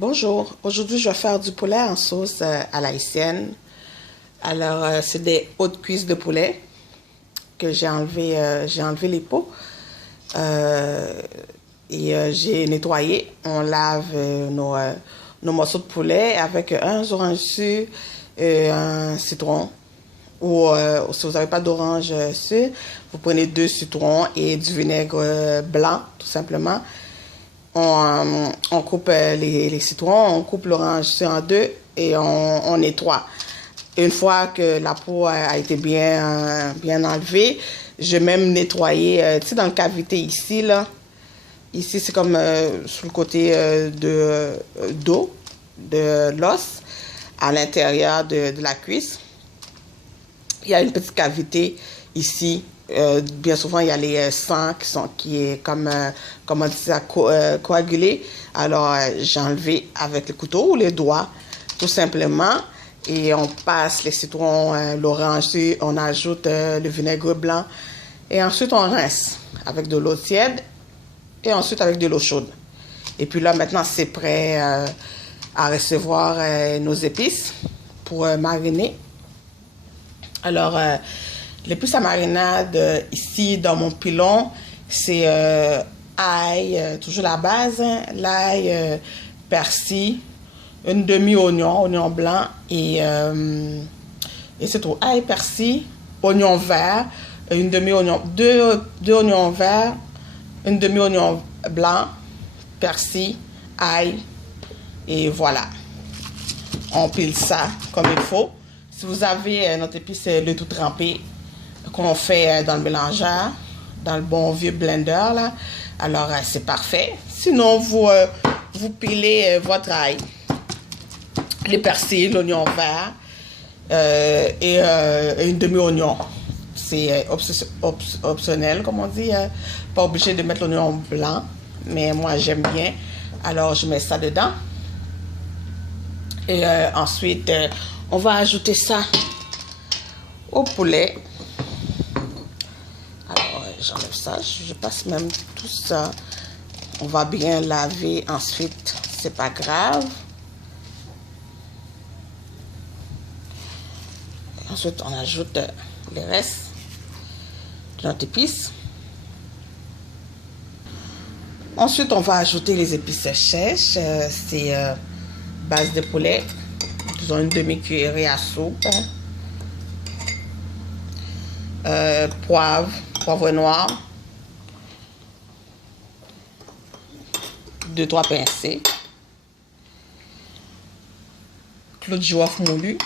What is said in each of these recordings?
Bonjour, aujourd'hui je vais faire du poulet en sauce à l'haïtienne. Alors c'est des hautes cuisses de poulet que j'ai enlevé les peaux j'ai nettoyé. On lave nos morceaux de poulet avec un orange sûre, un citron. Ou si vous n'avez pas d'orange sûre, vous prenez 2 citrons et du vinaigre blanc tout simplement. On coupe les citrons, on coupe l'orange en deux et on nettoie. Une fois que la peau a été bien enlevée, je vais même nettoyer, tu sais, dans la cavité ici, là. Ici, c'est comme sur le côté d'os, de l'os, à l'intérieur de la cuisse. Il y a une petite cavité ici. Bien souvent, il y a les sangs qui est comme, comment on dit ça, coagulé. Alors, j'ai enlevé avec le couteau ou les doigts, tout simplement. Et on passe les citrons, l'orange, on ajoute le vinaigre blanc. Et ensuite, on rince avec de l'eau tiède et ensuite avec de l'eau chaude. Et puis là, maintenant, c'est prêt à recevoir nos épices pour mariner. Alors, l'épice à marinade, ici, dans mon pilon, c'est ail, toujours la base, hein, l'ail, persil, une demi-oignon, oignon blanc, et c'est tout. Ail, persil, oignon vert, une demi-oignon, deux oignons verts, une demi-oignon blanc, persil, ail, et voilà. On pile ça comme il faut. Si vous avez notre épice, le tout trempé, qu'on fait dans le mélangeur, dans le bon vieux blender, là, alors c'est parfait. Sinon, vous pilez votre ail, les persils, l'oignon vert et une demi-oignon. C'est optionnel, comme on dit. Pas obligé de mettre l'oignon blanc, mais moi j'aime bien. Alors je mets ça dedans. Et ensuite, on va ajouter ça au poulet. Alors, j'enlève ça. Je passe même tout ça. On va bien laver ensuite. C'est pas grave. Ensuite, on ajoute le reste de notre épice. Ensuite, on va ajouter les épices sèches. C'est base de poulet. Disons une demi-cuillerée à soupe. Poivre noir. 2-3 pincées. Clous de girofle moulu.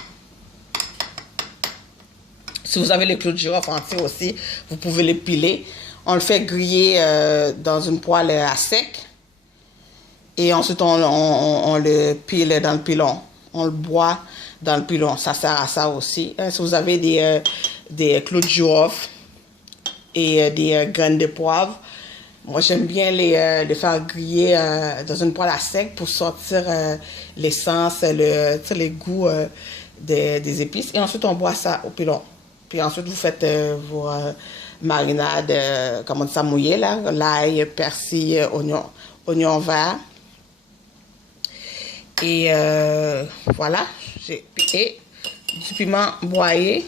Si vous avez les clous de girofle entiers aussi, vous pouvez les piler. On le fait griller dans une poêle à sec. Et ensuite, on le pile dans le pilon. On le boit dans le pilon. Ça sert à ça aussi. Si vous avez des clous de girofle et des graines de poivre, moi, j'aime bien les faire griller dans une poêle à sec pour sortir l'essence, les goûts des épices. Et ensuite, on boit ça au pilon. Puis ensuite, vous faites vos marinades, comment on dit ça, mouillées, là. L'ail, persil, oignon vert. Et voilà. Et du piment broyé.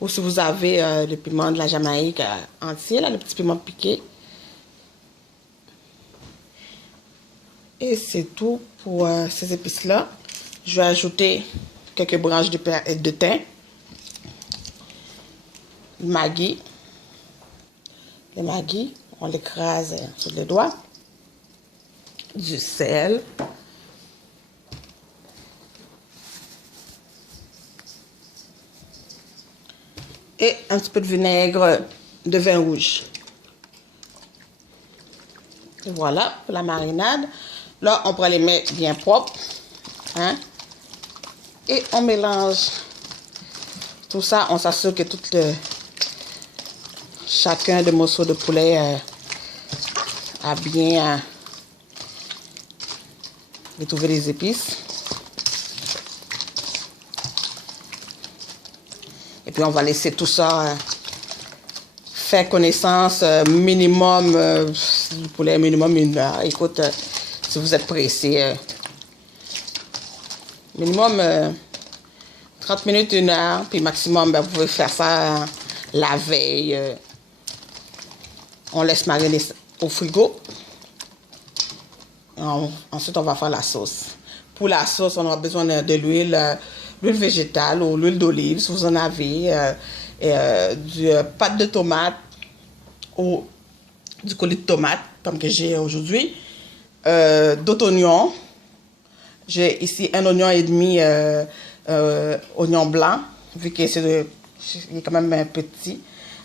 Ou si vous avez le piment de la Jamaïque entier, là, le petit piment piqué. Et c'est tout pour ces épices-là. Je vais ajouter quelques branches de thym. Le maggi. Le maggi, on l'écrase sur les doigts. Du sel. Et un petit peu de vinaigre de vin rouge. Et voilà pour la marinade. Là, on prend les mains bien propres. Hein? Et on mélange tout ça. On s'assure que chacun des morceaux de poulet a bien retrouvé les épices. Et puis, on va laisser tout ça faire connaissance minimum, le poulet minimum 1 heure. Écoute, si vous êtes pressé, Minimum 30 minutes, 1 heure. Puis maximum, ben, vous pouvez faire ça la veille. On laisse mariner au frigo. Ensuite, on va faire la sauce. Pour la sauce, on aura besoin de l'huile végétale ou l'huile d'olive, si vous en avez. Du pâte de tomate ou du coulis de tomate, comme que j'ai aujourd'hui. D'autres oignons. J'ai ici un oignon et demi, oignon blanc, vu que c'est quand même petit.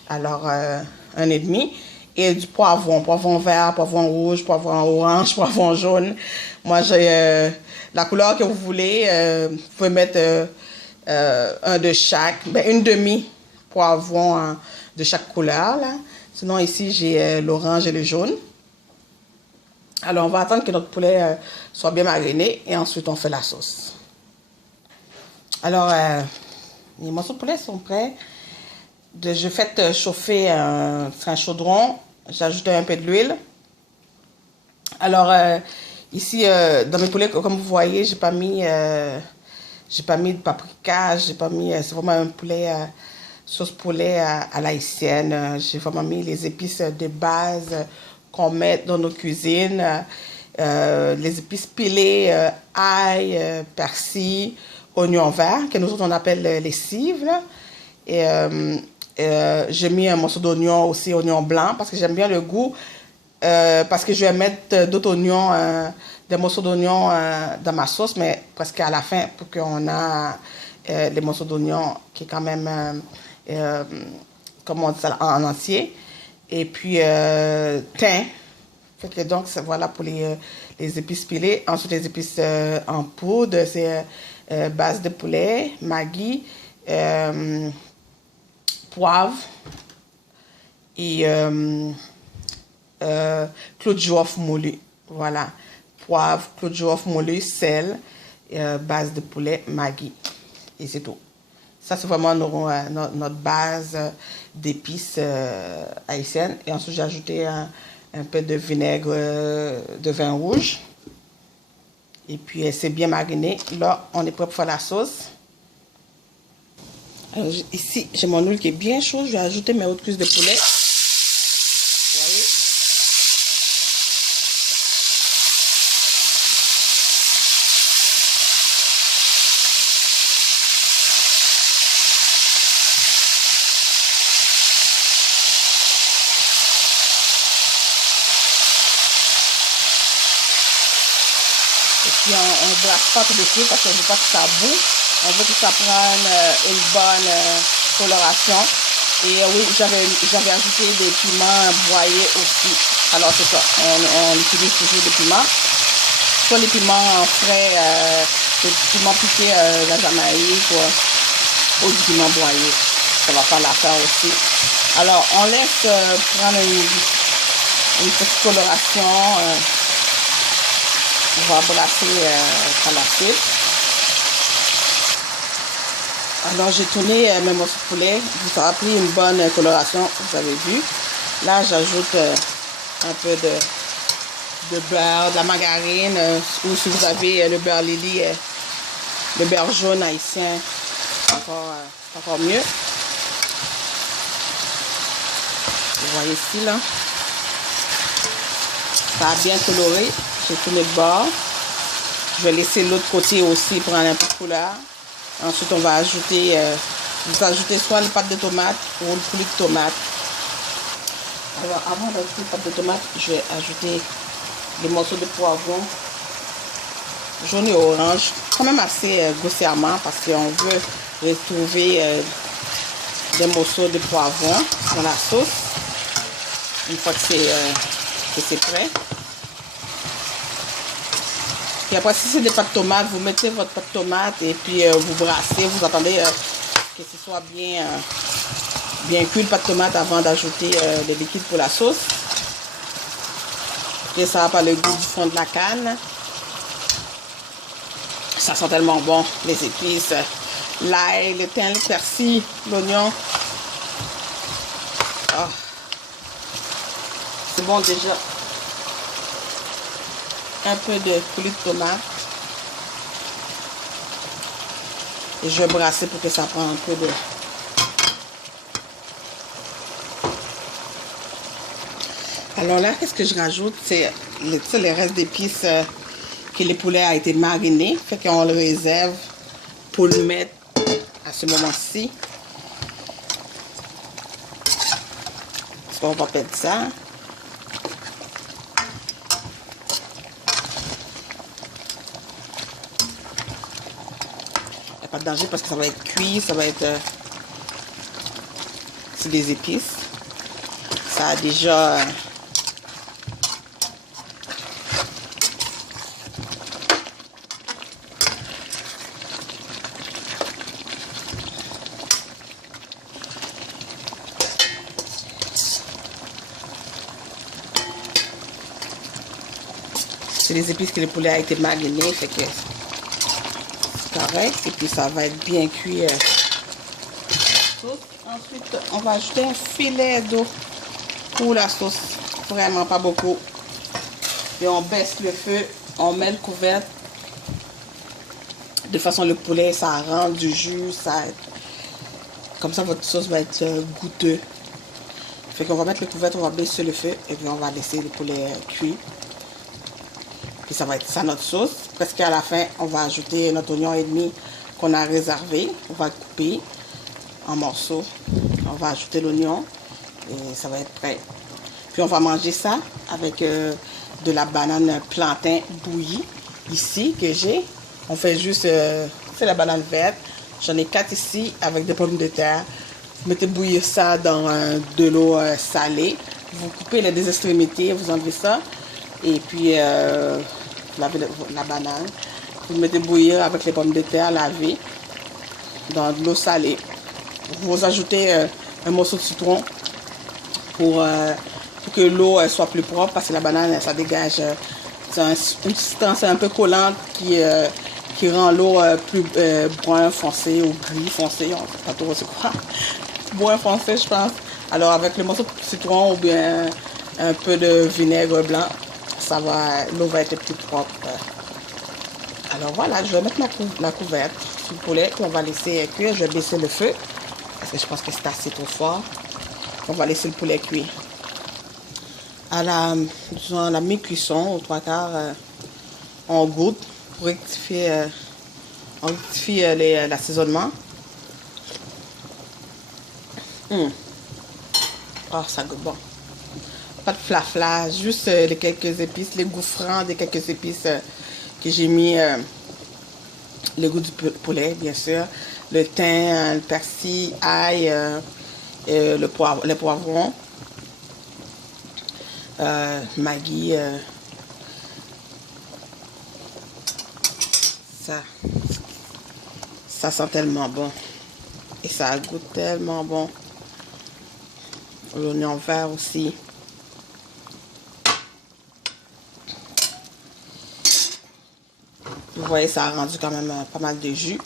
Alors, un et demi. Et du poivron vert, poivron rouge, poivron orange, poivron jaune. Moi, j'ai la couleur que vous voulez. Vous pouvez mettre un de chaque, ben, une demi poivron de chaque couleur. Là. Sinon, ici, j'ai l'orange et le jaune. Alors, on va attendre que notre poulet soit bien mariné et ensuite, on fait la sauce. Alors, les morceaux de poulet sont prêts. Je fais chauffer un chaudron. J'ajoute un peu de l'huile. Alors, ici, dans mes poulets, comme vous voyez, j'ai pas mis de paprika. J'ai pas mis... c'est vraiment un poulet, sauce poulet à l'haïtienne. J'ai vraiment mis les épices de base qu'on met dans nos cuisines. Les épices pilées, ail, persil, oignon vert, que nous autres on appelle les cives. Là. Et j'ai mis un morceau d'oignon aussi, oignon blanc, parce que j'aime bien le goût. Parce que je vais mettre d'autres oignons, des morceaux d'oignon dans ma sauce, mais presque à la fin, pour qu'on a les morceaux d'oignon qui est quand même, comme on dit ça, en entier. Et puis, thym. Fait que donc, voilà pour les épices pilées. Ensuite, les épices en poudre, c'est base de poulet, Maggi, poivre et clou de girofle moulu. Voilà. Poivre, clou de girofle moulu, sel, base de poulet, Maggi. Et c'est tout. Ça, c'est vraiment notre base d'épices haïtiennes. Et ensuite, j'ai ajouté un peu de vinaigre de vin rouge. Et puis, c'est bien mariné. Là, on est prêt pour faire la sauce. Alors, ici, j'ai mon huile qui est bien chaude. Je vais ajouter mes autres cuisses de poulet. Vous voyez? Et puis, on ne brasse pas tout de suite parce qu'on ne veut pas que ça boue. On veut que ça prenne une bonne coloration. Et oui, j'avais ajouté des piments broyés aussi. Alors, c'est ça. On utilise toujours des piments. Soit les piments frais, des piments piqués de la Jamaïque ou du piment broyé. Ça va faire l'affaire aussi. Alors, on laisse prendre une petite coloration. On va brasser par la suite. Alors, j'ai tourné mes morceaux de poulet. Ça a pris une bonne coloration, vous avez vu. Là, j'ajoute un peu de beurre, de la margarine, ou si vous avez le beurre Lily, le beurre jaune haïtien, encore mieux. Vous voyez ici, là. Ça a bien coloré. J'ai tourné de bord. Je vais laisser l'autre côté aussi prendre un peu de couleur. Ensuite, on va ajouter, vous ajoutez soit le pâte de tomate ou le coulis de tomate. Alors, avant d'ajouter le pâte de tomate, je vais ajouter des morceaux de poivron jaune et orange, quand même assez grossièrement parce qu'on veut retrouver des morceaux de poivron dans la sauce. Une fois que c'est prêt. Et après, si c'est des pâtes de tomate, vous mettez votre pâte de tomate et puis vous brassez. Vous attendez que ce soit bien cuit le pâte de tomate avant d'ajouter le liquide pour la sauce. Et ça va pas le goût du fond de la canne. Ça sent tellement bon, les épices, l'ail, le thym, le persil, l'oignon. Oh. C'est bon déjà. Un peu de coulis de tomate. Et je vais brasser pour que ça prenne un peu de... Alors là, qu'est-ce que je rajoute? C'est les restes d'épices que le poulet a été mariné. Fait qu'on le réserve pour le mettre à ce moment-ci. Parce qu'on va perdre ça. Il n'y a pas de danger parce que ça va être cuit, ça va être... c'est des épices. Ça a déjà... c'est les épices que le poulet a été mariné, fait que c'est correct. Et puis ça va être bien cuit. Ensuite, on va ajouter un filet d'eau pour la sauce. Vraiment pas beaucoup. Et on baisse le feu, on met le couvercle. De façon le poulet, ça rend du jus, comme ça votre sauce va être goûteux. Fait qu'on va mettre le couvercle, on va baisser le feu et puis on va laisser le poulet cuire. Puis ça va être ça notre sauce. Presque à la fin, on va ajouter notre oignon et demi qu'on a réservé. On va le couper en morceaux. On va ajouter l'oignon et ça va être prêt. Puis on va manger ça avec de la banane plantain bouillie ici que j'ai. On fait juste, c'est la banane verte. J'en ai 4 ici avec des pommes de terre. Vous mettez bouillir ça dans de l'eau salée. Vous coupez les deux extrémités, vous enlevez ça. Et puis, lavez la banane. Vous mettez bouillir avec les pommes de terre lavées dans de l'eau salée. Vous ajoutez un morceau de citron pour que l'eau soit plus propre parce que la banane, ça dégage une substance un peu collante qui rend l'eau plus brun foncé ou gris foncé. On ne sait pas trop c'est quoi. Brun foncé, je pense. Alors, avec le morceau de citron ou bien un peu de vinaigre blanc, l'eau va être plus propre. Alors voilà, je vais mettre la couverte sur le poulet qu'on va laisser cuire. Je vais baisser le feu parce que je pense que c'est assez trop fort. On va laisser le poulet cuire. À la mi-cuisson, aux 3/4, on goûte pour rectifier, l'assaisonnement. Oh, ça goûte bon. Pas de flafla, juste les quelques épices, les goûts francs des quelques épices que j'ai mis, le goût du poulet, bien sûr, le thym, le persil, ail, le poivron, Maggi, ça sent tellement bon et ça goûte tellement bon. L'oignon vert aussi. Vous voyez, ça a rendu quand même pas mal de jus.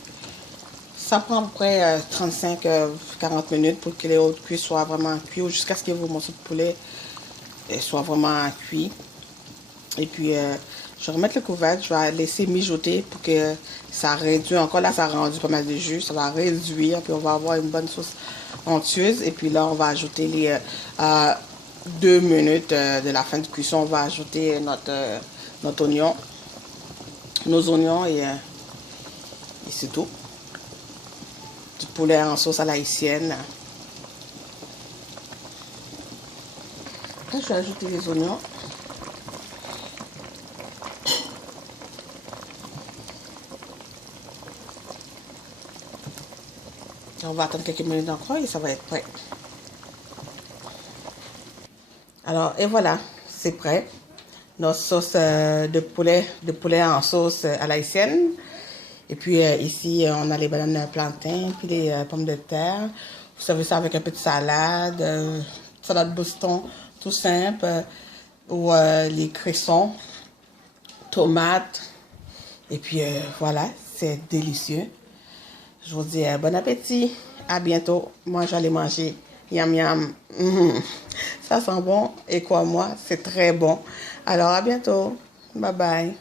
Ça prend à peu près 35-40 minutes pour que les hauts cuits soient vraiment cuits ou jusqu'à ce que vos morceaux de poulet soient vraiment cuits. Et puis, je vais remettre le couvercle, je vais laisser mijoter pour que ça réduise. Encore là, ça a rendu pas mal de jus. Ça va réduire, puis on va avoir une bonne sauce onctueuse. Et puis là, on va ajouter les 2 minutes de la fin de cuisson. On va ajouter notre oignon. Nos oignons et c'est tout. Du poulet en sauce à la haïtienne. Là, je vais ajouter les oignons. On va attendre quelques minutes encore et ça va être prêt. Alors, et voilà, c'est prêt. Notre sauce de poulet en sauce à l'haïtienne. Et puis ici, on a les bananes plantain, puis les pommes de terre. Vous servez ça avec un peu de salade, salade Boston, tout simple. Ou les cressons, tomates. Et puis voilà, c'est délicieux. Je vous dis bon appétit. À bientôt. Moi, j'allais manger. Yam yam. Ça sent bon. Et quoi, moi, c'est très bon. Alors, à bientôt. Bye bye.